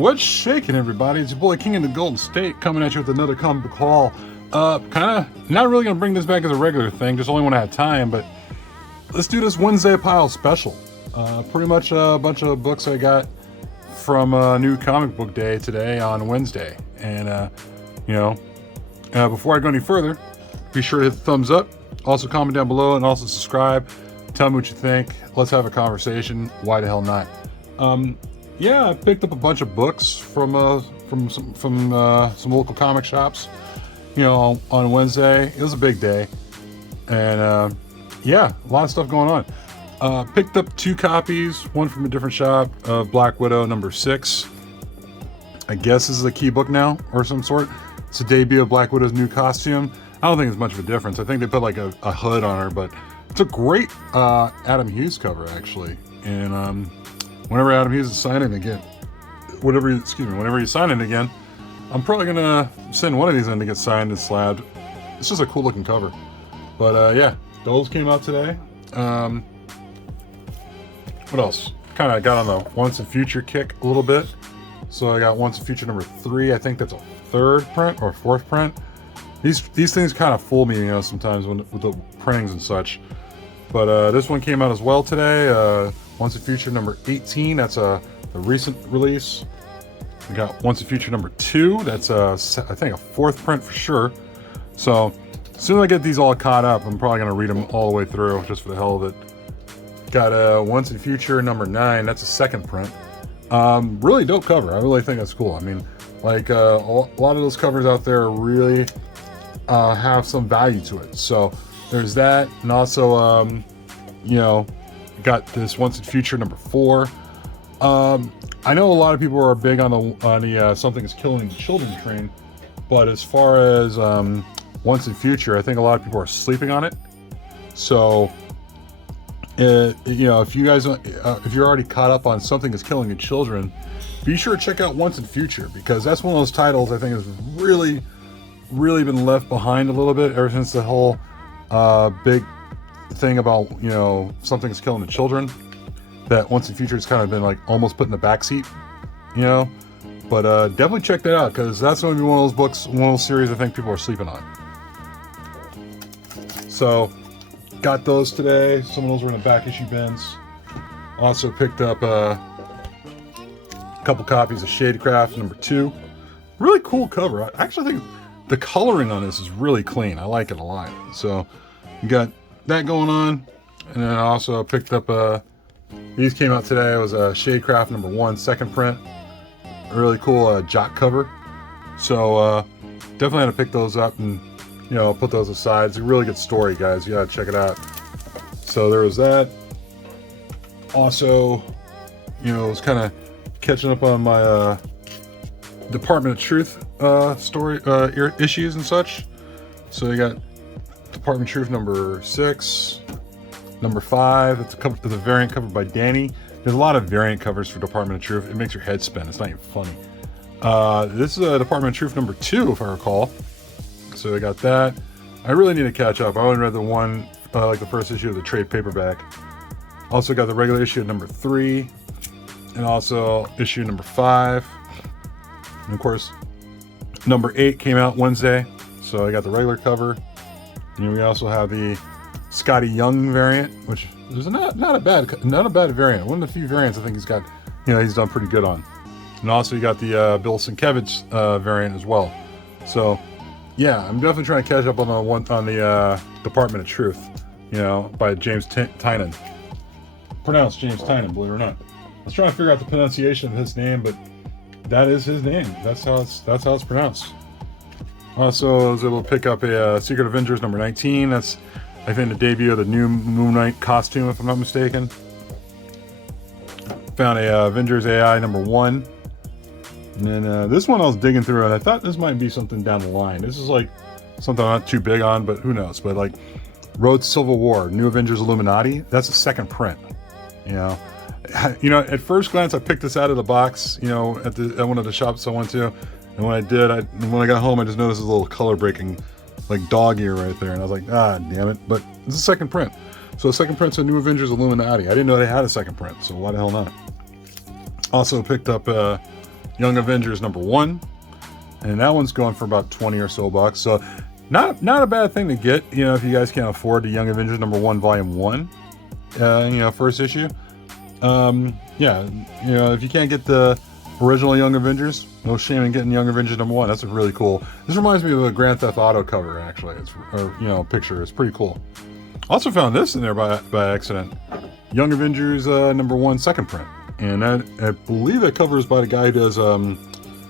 What's shaking, everybody? It's your boy King in the Golden State coming at you with another comic book haul. Kind of not really gonna bring this back as a regular thing, just only when I have time. But let's do this Wednesday pile special. Pretty much a bunch of books I got from New Comic Book Day today on Wednesday. And before I go any further, be sure to hit the thumbs up. Also comment down below and also subscribe. Tell me what you think. Let's have a conversation. Why the hell not? Yeah, I picked up a bunch of books from some local comic shops, on Wednesday. It was a big day, and yeah, a lot of stuff going on. Picked up 2 copies, one from a different shop, of Black Widow #6. I guess this is a key book now, or some sort. It's the debut of Black Widow's new costume. I don't think there's much of a difference. I think they put like a hood on her, but it's a great Adam Hughes cover, actually. And whenever Adam Hughes is signing again, whenever he's signing again, I'm probably gonna send one of these in to get signed and slabbed. It's just a cool looking cover. But yeah, those came out today. What else? Kind of got on the Once and Future kick a little bit. So I got Once and Future #3. I think that's a 3rd print or 4th print. These things kind of fool me, sometimes with the printings and such. But this one came out as well today. Once and Future #18. That's the recent release. We got Once and Future #2. That's I think a 4th print for sure. So as soon as I get these all caught up, I'm probably gonna read them all the way through just for the hell of it. Got Once and Future #9. That's a 2nd print. Really dope cover. I really think that's cool. I mean, like a lot of those covers out there really have some value to it. So there's that, and also got this Once and Future #4. I know a lot of people are big on the Something is Killing the Children train, but as far as Once and Future, I think a lot of people are sleeping on it. So if you guys if you're already caught up on Something is Killing the Children, be sure to check out Once and Future, because that's one of those titles I think has really been left behind a little bit ever since the whole big thing about Something's Killing the Children. That Once and Future has kind of been like almost put in the backseat, but definitely check that out, because that's going to be one of those books, one of those series I think people are sleeping on. So got those today. Some of those were in the back issue bins. Also picked up a couple copies of Shadecraft #2. Really cool cover. I actually think the coloring on this is really clean. I like it a lot. So you got that going on. And then I also picked up these came out today. It was a Shadecraft #1 2nd print. A really cool jock cover. So definitely had to pick those up and put those aside. It's a really good story, guys. You gotta check it out. So there was that. Also, was kind of catching up on my Department of Truth story issues and such. So you got Department of Truth #6, #5. It's a variant covered by Danny. There's a lot of variant covers for Department of Truth. It makes your head spin. It's not even funny. This is a Department of Truth #2, if I recall. So I got that. I really need to catch up. I only read the one, like the first issue of the trade paperback. Also got the regular issue #3, and also issue #5. And of course, #8 came out Wednesday, so I got the regular cover. And we also have the Scotty Young variant, which is not a bad variant. One of the few variants I think he's got, he's done pretty good on. And also you got the Bill Sienkiewicz variant as well. So yeah, I'm definitely trying to catch up on the Department of Truth, by James Tynan. Pronounced James Tynan, believe it or not. I was trying to figure out the pronunciation of his name, but that is his name. That's how it's pronounced. Also, I was able to pick up a Secret Avengers #19. That's, I think, the debut of the new Moon Knight costume, if I'm not mistaken. Found a Avengers AI #1. And then this one I was digging through, and I thought this might be something down the line. This is like something I'm not too big on, but who knows. But like Road to Civil War, New Avengers Illuminati, that's a 2nd print. At first glance, I picked this out of the box, at one of the shops I went to. And when I did, when I got home, I just noticed a little color breaking, like dog ear right there. And I was like, damn it. But it's a 2nd print. So the 2nd print's a New Avengers Illuminati. I didn't know they had a 2nd print, so why the hell not? Also picked up, Young Avengers #1, and that one's going for about 20 or so bucks. So not a bad thing to get, you know, if you guys can't afford the Young Avengers #1 Volume 1, you know, first issue. Yeah, you know, if you can't get the original Young Avengers, no shame in getting Young Avengers #1. That's really cool. This reminds me of a Grand Theft Auto cover, actually. It's, or, you know, picture. It's pretty cool. Also found this in there by accident. Young Avengers #1 second print. And I believe that cover is by the guy who does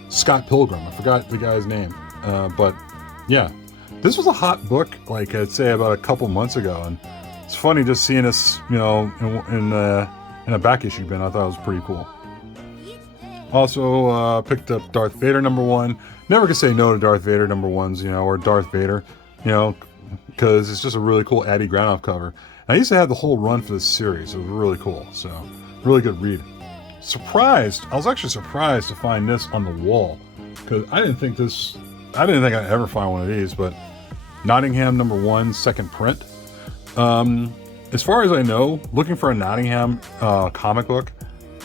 Scott Pilgrim. I forgot the guy's name. But yeah, this was a hot book, like I'd say about a couple months ago. And it's funny just seeing this, you know, in a back issue bin. I thought it was pretty cool. Also picked up Darth Vader #1. Never can say no to Darth Vader #1s, you know, or Darth Vader, you know, because it's just a really cool Addy Granoff cover. And I used to have the whole run for this series. It was really cool. So really good read. I was actually surprised to find this on the wall, because I didn't think I'd ever find one of these. But Nottingham #1 second print. As far as I know, looking for a Nottingham comic book,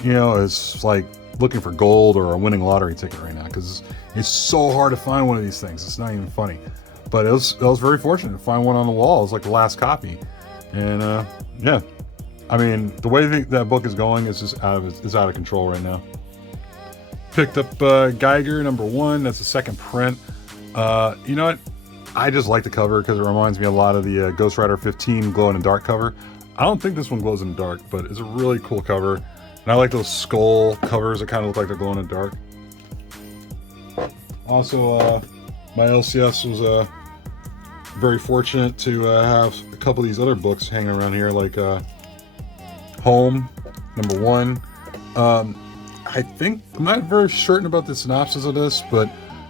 you know, is like looking for gold or a winning lottery ticket right now, because it's so hard to find one of these things. It's not even funny. But I was very fortunate to find one on the wall. It was like the last copy, and yeah, I mean, the way that book is going is just out of control right now. Picked up Geiger #1. That's the second print. You know what? I just like the cover because it reminds me a lot of the Ghost Rider 15 glow in the dark cover. I don't think this one glows in the dark, but it's a really cool cover. And I like those skull covers that kind of look like they're glowing in the dark. Also, my LCS was very fortunate to have a couple of these other books hanging around here, like Home #1. I think, I'm not very certain about the synopsis of this, but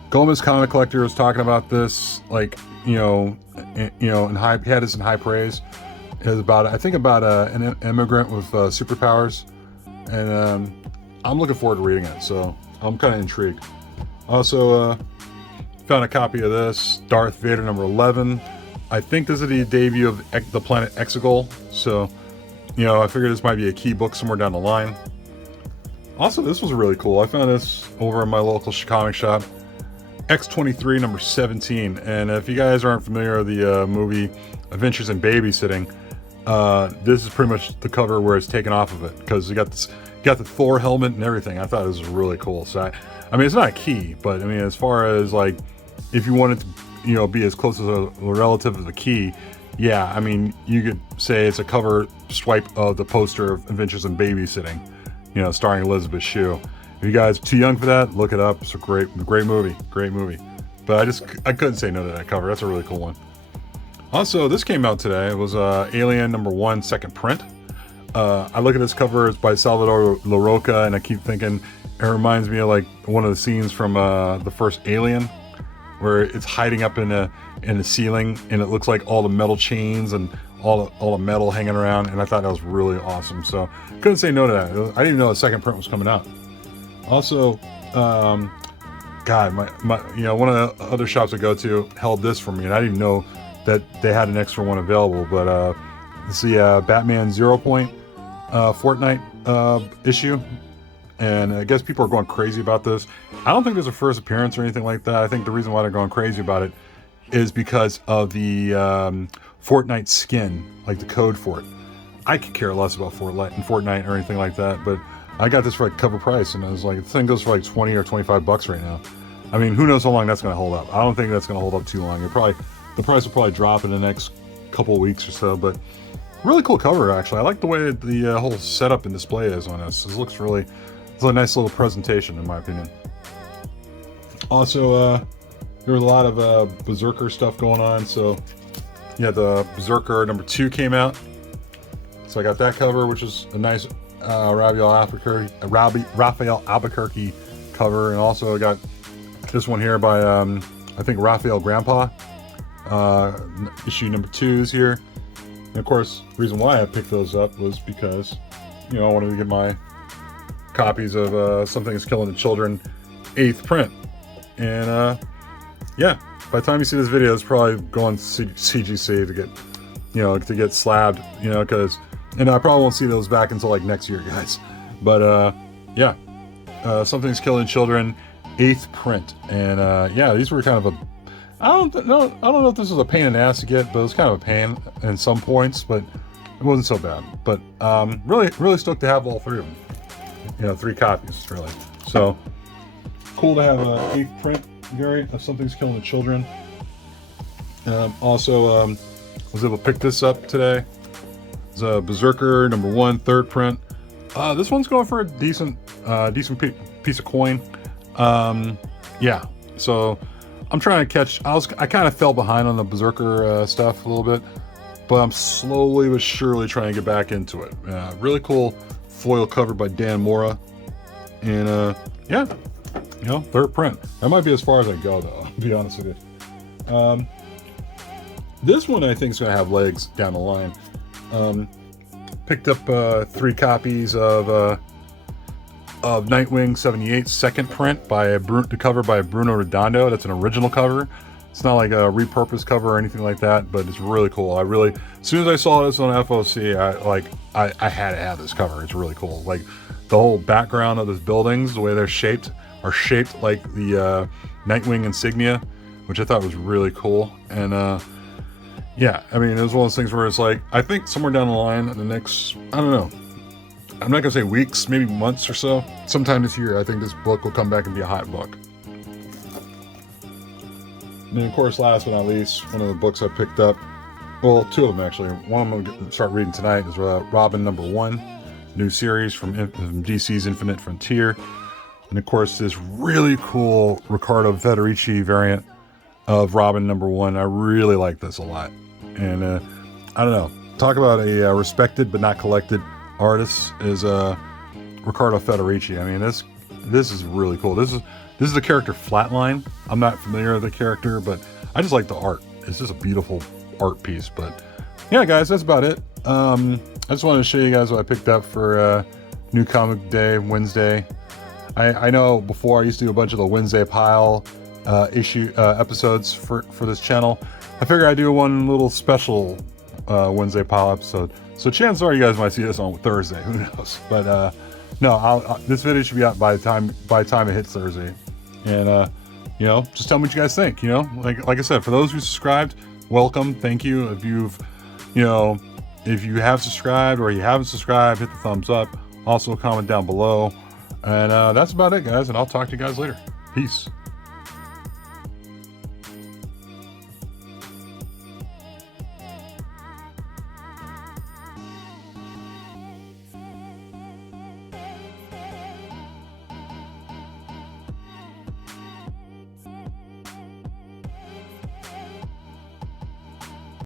Gomez Comic Collector was talking about this, like, you know, he had this in high praise. It was about, I think, about an immigrant with superpowers, and I'm looking forward to reading it, so I'm kind of intrigued. Also, found a copy of this, Darth Vader #11. I think this is the debut of the planet Exegol, so, you know, I figured this might be a key book somewhere down the line. Also, this was really cool. I found this over in my local comic shop. X-23 #17, and if you guys aren't familiar with the movie Adventures in Babysitting, this is pretty much the cover where it's taken off of it, because you got the Thor helmet and everything. I thought it was really cool. So I mean, it's not a key, but I mean, as far as like, if you wanted to, you know, be as close as a relative of the key, yeah, I mean, you could say it's a cover swipe of the poster of Adventures in Babysitting, you know, starring Elizabeth Shue. If you guys are too young for that, look it up. It's a great movie. But I couldn't say no to that cover. That's a really cool one. Also, this came out today. It was Alien #1 second print. I look at this cover. It's by Salvador Larroca, and I keep thinking it reminds me of like one of the scenes from the first Alien, where it's hiding up in the ceiling, and it looks like all the metal chains and all the metal hanging around. And I thought that was really awesome. So couldn't say no to that. I didn't even know the second print was coming out. Also, God, my you know, one of the other shops I go to held this for me, and I didn't know that they had an extra one available. But it's the Batman 0 Point Fortnite issue, and I guess people are going crazy about this. I don't think there's a first appearance or anything like that. I think the reason why they're going crazy about it is because of the Fortnite skin, like the code for it. I could care less about Fortnite or anything like that, but I got this for like cover price, and I was like, the thing goes for like 20 or 25 bucks right now. I mean, who knows how long that's going to hold up. I don't think that's going to hold up too long. The price will probably drop in the next couple of weeks or so, but really cool cover, actually. I like the way the whole setup and display is on this. It looks really, it's a nice little presentation, in my opinion. Also, there was a lot of Berserker stuff going on, so yeah, the Berserker #2 came out. So I got that cover, which is a nice Raphael Albuquerque cover, and also I got this one here by I think Raphael Grandpa. Issue #2 is here, and of course, the reason why I picked those up was because, you know, I wanted to get my copies of Something Is Killing the Children 8th print, and yeah, by the time you see this video, it's probably going to CGC to get, you know, to get slabbed, you know, and I probably won't see those back until like next year, guys. But yeah, Something's Killing Children 8th print. And yeah, these were kind of a, I don't know if this was a pain in the ass to get, but it was kind of a pain in some points, but it wasn't so bad. But really stoked to have all 3 of them. You know, 3 copies, really. So cool to have a 8th print variant of Something's Killing the Children. Also, was able to pick this up today. It's a Berserker #1 3rd print. This one's going for a decent piece of coin. Yeah, so I'm trying to catch. I kind of fell behind on the Berserker stuff a little bit, but I'm slowly but surely trying to get back into it. Really cool foil cover by Dan Mora, and yeah, you know, 3rd print. That might be as far as I go, though. To be honest with you. This one I think is gonna have legs down the line. Picked up 3 copies of Nightwing 78 2nd print by the cover by Bruno Redondo. That's an original cover. It's not like a repurposed cover or anything like that, but it's really cool. As soon as I saw this on FOC, I had to have this cover. It's really cool. Like the whole background of those buildings, the way they're shaped, are shaped like the Nightwing insignia, which I thought was really cool. And yeah, I mean, it was one of those things where it's like, I think somewhere down the line, in the next, I don't know, I'm not gonna say weeks, maybe months or so, sometime this year, I think this book will come back and be a hot book. And then, of course, last but not least, one of the books I picked up, well, 2 of them actually. One I'm going to start reading tonight is Robin #1, new series from DC's Infinite Frontier. And of course, this really cool Riccardo Federici variant of Robin #1. I really like this a lot. And I don't know, talk about a respected but not collected artist is Riccardo Federici. I mean, this is really cool. This is the character Flatline. I'm not familiar with the character, but I just like the art. It's just a beautiful art piece. But yeah, guys, that's about it. I just wanted to show you guys what I picked up for New Comic Day Wednesday. I know before I used to do a bunch of the Wednesday pile episodes for this channel. I figure I'd do one little special Wednesday pile episode. So chances are you guys might see this on Thursday. Who knows? But no, this video should be out by the time it hits Thursday. And you know, just tell me what you guys think. You know, like I said, for those who subscribed, welcome, thank you. If you have subscribed or you haven't subscribed, hit the thumbs up. Also comment down below. And that's about it, guys. And I'll talk to you guys later. Peace.